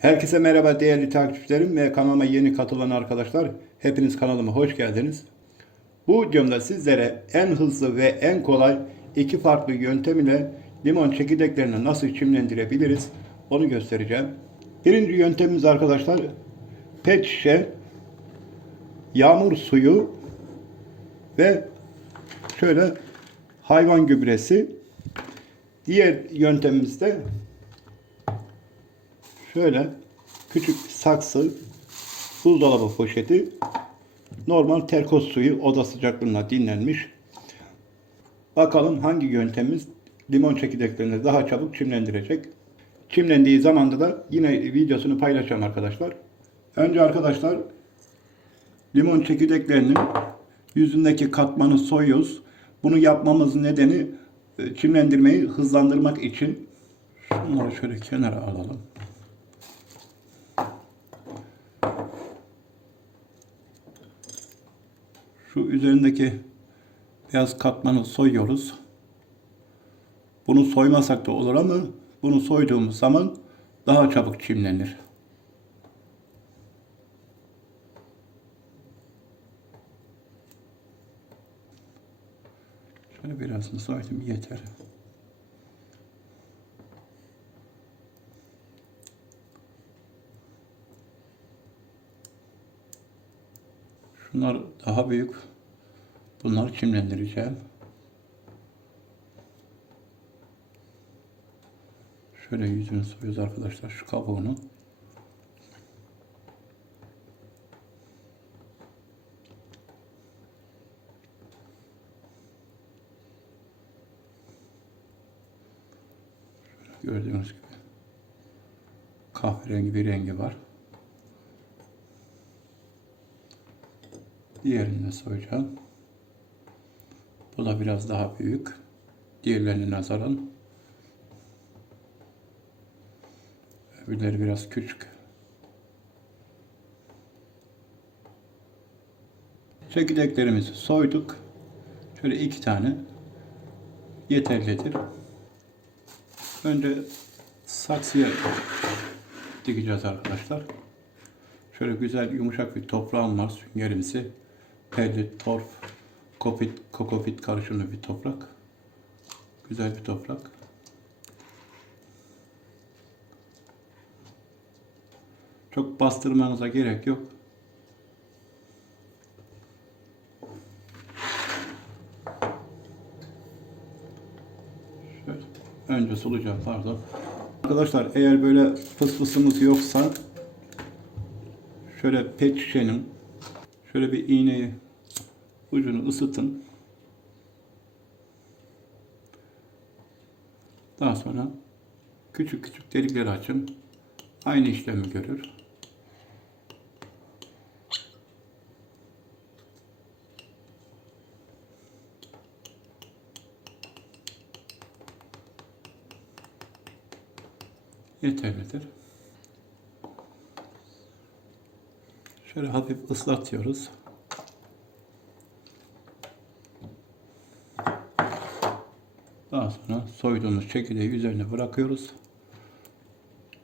Herkese merhaba değerli takipçilerim ve kanalıma yeni katılan arkadaşlar. Hepiniz kanalıma hoş geldiniz. Bu videomda sizlere en hızlı ve en kolay iki farklı yöntem ile limon çekirdeklerini nasıl çimlendirebiliriz onu göstereceğim. Birinci yöntemimiz arkadaşlar pet şişe, yağmur suyu ve şöyle hayvan gübresi. Diğer yöntemimiz de şöyle küçük saksı, buzdolabı poşeti, normal terkos suyu oda sıcaklığına dinlenmiş. Bakalım hangi yöntemimiz limon çekirdeklerini daha çabuk çimlendirecek. Çimlendiği zamanda da yine videosunu paylaşacağım arkadaşlar. Önce arkadaşlar limon çekirdeklerinin yüzündeki katmanı soyuyoruz. Bunu yapmamızın nedeni e, çimlendirmeyi hızlandırmak için. Şunları şöyle kenara alalım. Şu üzerindeki beyaz katmanı soyuyoruz. Bunu soymasak da olur ama bunu soyduğumuz zaman daha çabuk çimlenir. Şöyle birazını soydum yeter. Şunlar daha büyük. Bunları çimlendireceğim. Şöyle yüzünü soyuyoruz arkadaşlar şu kabuğunu. Gördüğünüz gibi kahverengi bir rengi var. Diğerini de soyacağım. Bu da biraz daha büyük. Diğerlerine nazaran. Öbürleri biraz küçük. Çekirdeklerimizi soyduk. Şöyle iki tane yeterlidir. Önce saksıya dikeceğiz arkadaşlar. Şöyle güzel yumuşak bir toprağım var süngerimsi. Pellit, torf, kopit, kokopit karışımlı bir toprak. Güzel bir toprak. Çok bastırmanıza gerek yok. Şöyle. Önce sulucam pardon. Arkadaşlar eğer böyle fısfısımız yoksa şöyle pet şişenin şöyle bir iğneyi ucunu ısıtın. Daha sonra küçük küçük delikler açın. Aynı işlemi görür. Yeterlidir. Şöyle hafif ıslatıyoruz. Daha sonra soyduğumuz çekirdeği üzerine bırakıyoruz.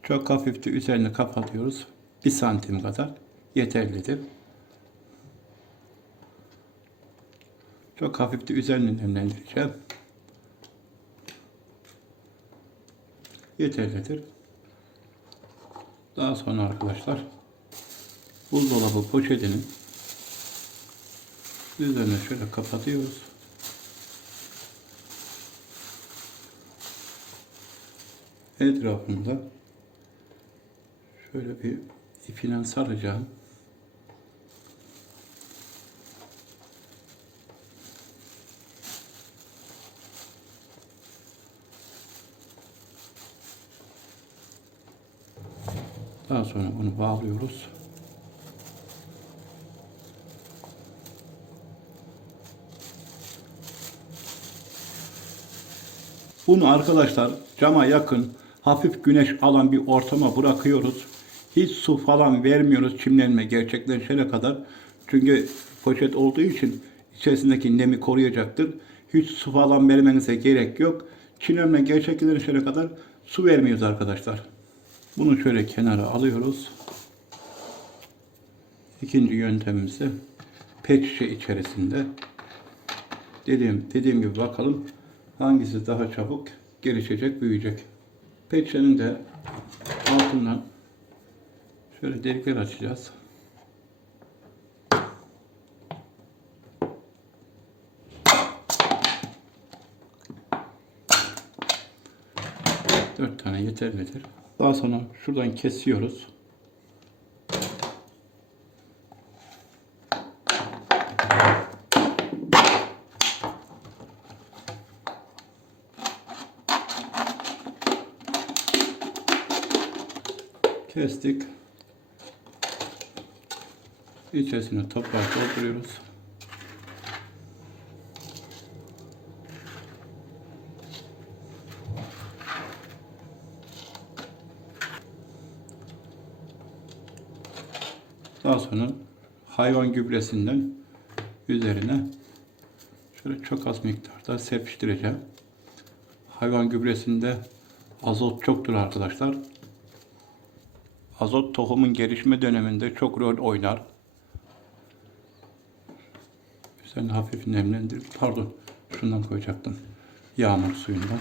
Çok hafif de üzerini kapatıyoruz. Bir santim kadar yeterlidir. Çok hafif de üzerini nemlendireceğim. Yeterlidir. Daha sonra arkadaşlar buzdolabı poşetinin üzerine şöyle kapatıyoruz. Etrafında şöyle bir ipinden saracağım. Daha sonra bunu bağlıyoruz. Bunu arkadaşlar cama yakın hafif güneş alan bir ortama bırakıyoruz. Hiç su falan vermiyoruz çimlenme gerçekleşene kadar. Çünkü poşet olduğu için içerisindeki nemi koruyacaktır. Hiç su falan vermenize gerek yok. Çimlenme gerçekleşene kadar su vermiyoruz arkadaşlar. Bunu şöyle kenara alıyoruz. İkinci yöntemimiz de pet şişe içerisinde dediğim dediğim gibi bakalım hangisi daha çabuk gelişecek, büyüyecek. Pet şişenin de altından şöyle delikler açacağız. Dört tane yeterlidir. Daha sonra şuradan kesiyoruz. Kestik. İçerisine toprak dolduruyoruz. Daha sonra hayvan gübresinden üzerine şöyle çok az miktarda serpiştireceğim. Hayvan gübresinde azot çoktur arkadaşlar. Azot tohumun gelişme döneminde çok rol oynar. Üzerine hafif nemlendir. Pardon, şundan koyacaktım. Yağmur suyundan.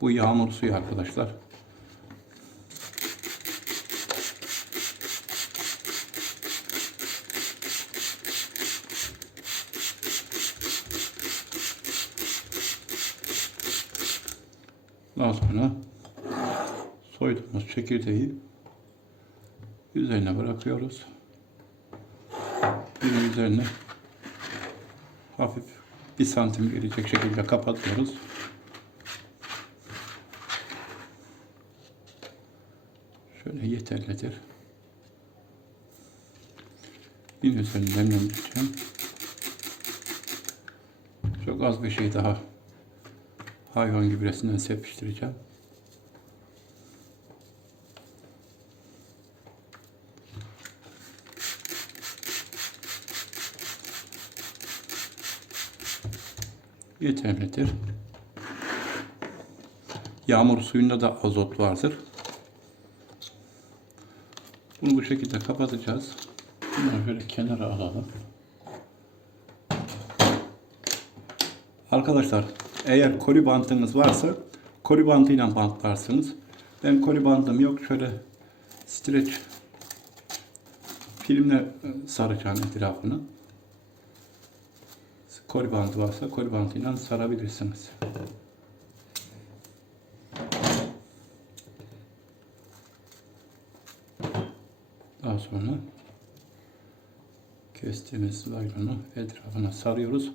Bu yağmur suyu arkadaşlar. Daha sonra soyduğumuz çekirdeği üzerine bırakıyoruz. Bir üzerine hafif bir santim gelecek şekilde kapatıyoruz. Şöyle yeterlidir. Yine üzerine nemlendireceğim. Çok az bir şey daha hayvan gübresinden serpiştireceğim. Yeterlidir. Yağmur suyunda da azot vardır. Bunu bu şekilde kapatacağız. Bunları şöyle kenara alalım. Arkadaşlar eğer koli bantınız varsa koli bantıyla bantlarsınız. Ben koli bantım yok. Şöyle streç filmle saracağım etrafını. Koli bandı varsa koli bantıyla sarabilirsiniz. Daha sonra kestiğimiz laylonu etrafına sarıyoruz.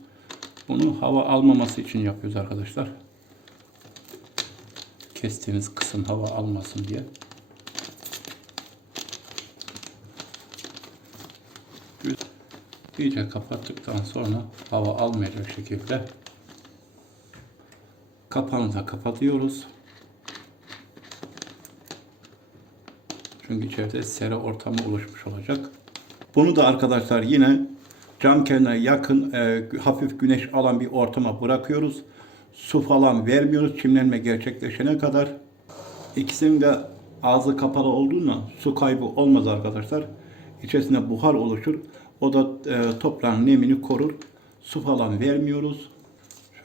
Bunu hava almaması için yapıyoruz arkadaşlar. Kestiğimiz kısım hava almasın diye. İyice kapattıktan sonra hava almayacak şekilde kapağını kapatıyoruz. Çünkü içeride sera ortamı oluşmuş olacak. Bunu da arkadaşlar yine cam kenarına yakın e, hafif güneş alan bir ortama bırakıyoruz. Su falan vermiyoruz çimlenme gerçekleşene kadar. İkisinin de ağzı kapalı olduğundan su kaybı olmaz arkadaşlar. İçerisinde buhar oluşur. O da e, toprağın nemini korur. Su falan vermiyoruz.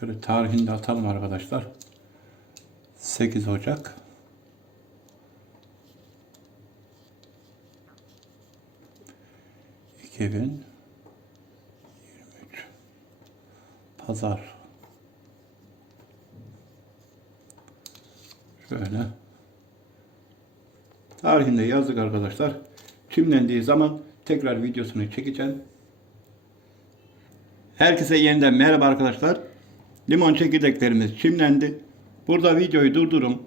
Şöyle tarihini de atalım arkadaşlar. 8 Ocak. İki bin Pazar. Şöyle. Tarihinde yazdık arkadaşlar. Çimlendiği zaman tekrar videosunu çekeceğim. Herkese yeniden merhaba arkadaşlar. Limon çekirdeklerimiz çimlendi. Burada videoyu durdurum.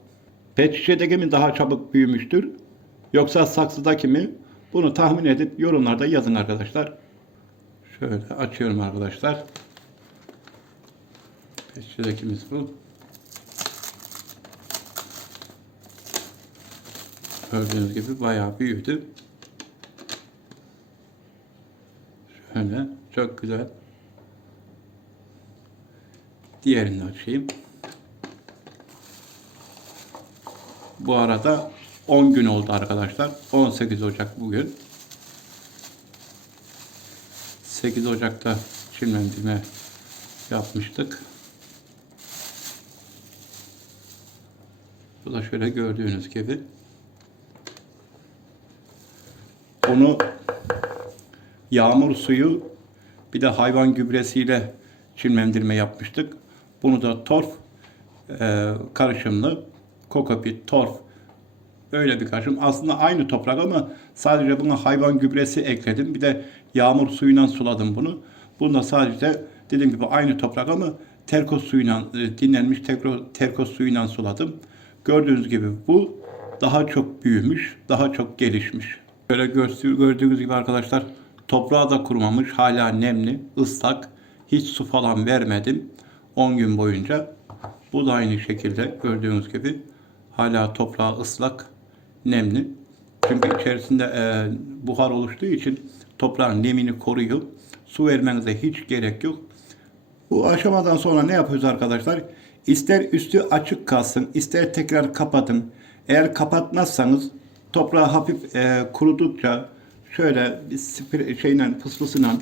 Pet şişedeki mi daha çabuk büyümüştür? Yoksa saksıdaki mi? Bunu tahmin edip yorumlarda yazın arkadaşlar. Şöyle açıyorum arkadaşlar. Pet şişedekimiz bu. Gördüğünüz gibi bayağı büyüdü. Şöyle çok güzel. Diğerini açayım. Bu arada 10 gün oldu arkadaşlar. 18 Ocak bugün. 8 Ocak'ta çimlendirme yapmıştık. Bu da şöyle gördüğünüz gibi. Onu yağmur suyu bir de hayvan gübresiyle çimlendirme yapmıştık. Bunu da torf e, karışımlı kokopit, torf öyle bir karışım. Aslında aynı toprak ama sadece buna hayvan gübresi ekledim. Bir de yağmur suyuyla suladım bunu. Bunu da sadece dediğim gibi aynı toprak ama terkos suyuyla e, dinlenmiş terkos, terkos suyuyla suladım. Gördüğünüz gibi bu daha çok büyümüş, daha çok gelişmiş. Böyle gör- gördüğünüz gibi arkadaşlar toprağı da kurumamış, hala nemli, ıslak. Hiç su falan vermedim 10 gün boyunca. Bu da aynı şekilde gördüğünüz gibi hala toprağı ıslak, nemli. Çünkü içerisinde e, buhar oluştuğu için toprağın nemini koruyor. Su vermenize hiç gerek yok. Bu aşamadan sonra ne yapıyoruz arkadaşlar? İster üstü açık kalsın, ister tekrar kapatın. Eğer kapatmazsanız toprağı hafif e, kurudukça şöyle bir spir, şeyle fıslısıyla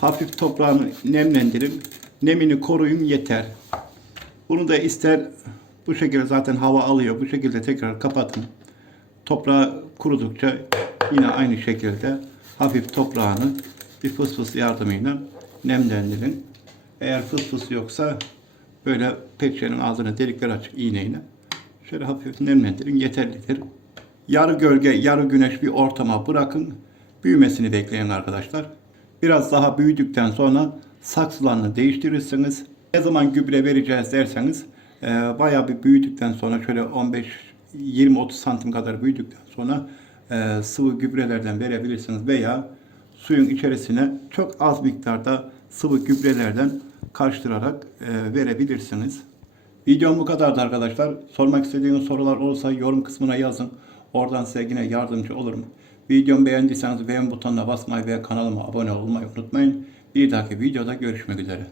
hafif toprağını nemlendirin. Nemini koruyun yeter. Bunu da ister bu şekilde zaten hava alıyor. Bu şekilde tekrar kapatın. Toprağı kurudukça yine aynı şekilde hafif toprağını bir fıs fıs yardımıyla nemlendirin. Eğer fıs fıs yoksa böyle peçenin ağzını delikler açık iğneyle şöyle hafif nemlendirin yeterlidir. Yarı gölge, yarı güneş bir ortama bırakın. Büyümesini bekleyin arkadaşlar. Biraz daha büyüdükten sonra saksılarını değiştirirsiniz. Ne zaman gübre vereceğiz derseniz e, bayağı bir büyüdükten sonra şöyle 15 20-30 santim kadar büyüdükten sonra e, sıvı gübrelerden verebilirsiniz veya suyun içerisine çok az miktarda sıvı gübrelerden karıştırarak e, verebilirsiniz. Videom bu kadardı arkadaşlar. Sormak istediğiniz sorular olursa yorum kısmına yazın. Oradan size yine yardımcı olurum. Videomu beğendiyseniz beğen butonuna basmayı ve kanalıma abone olmayı unutmayın. Bir dahaki videoda görüşmek üzere.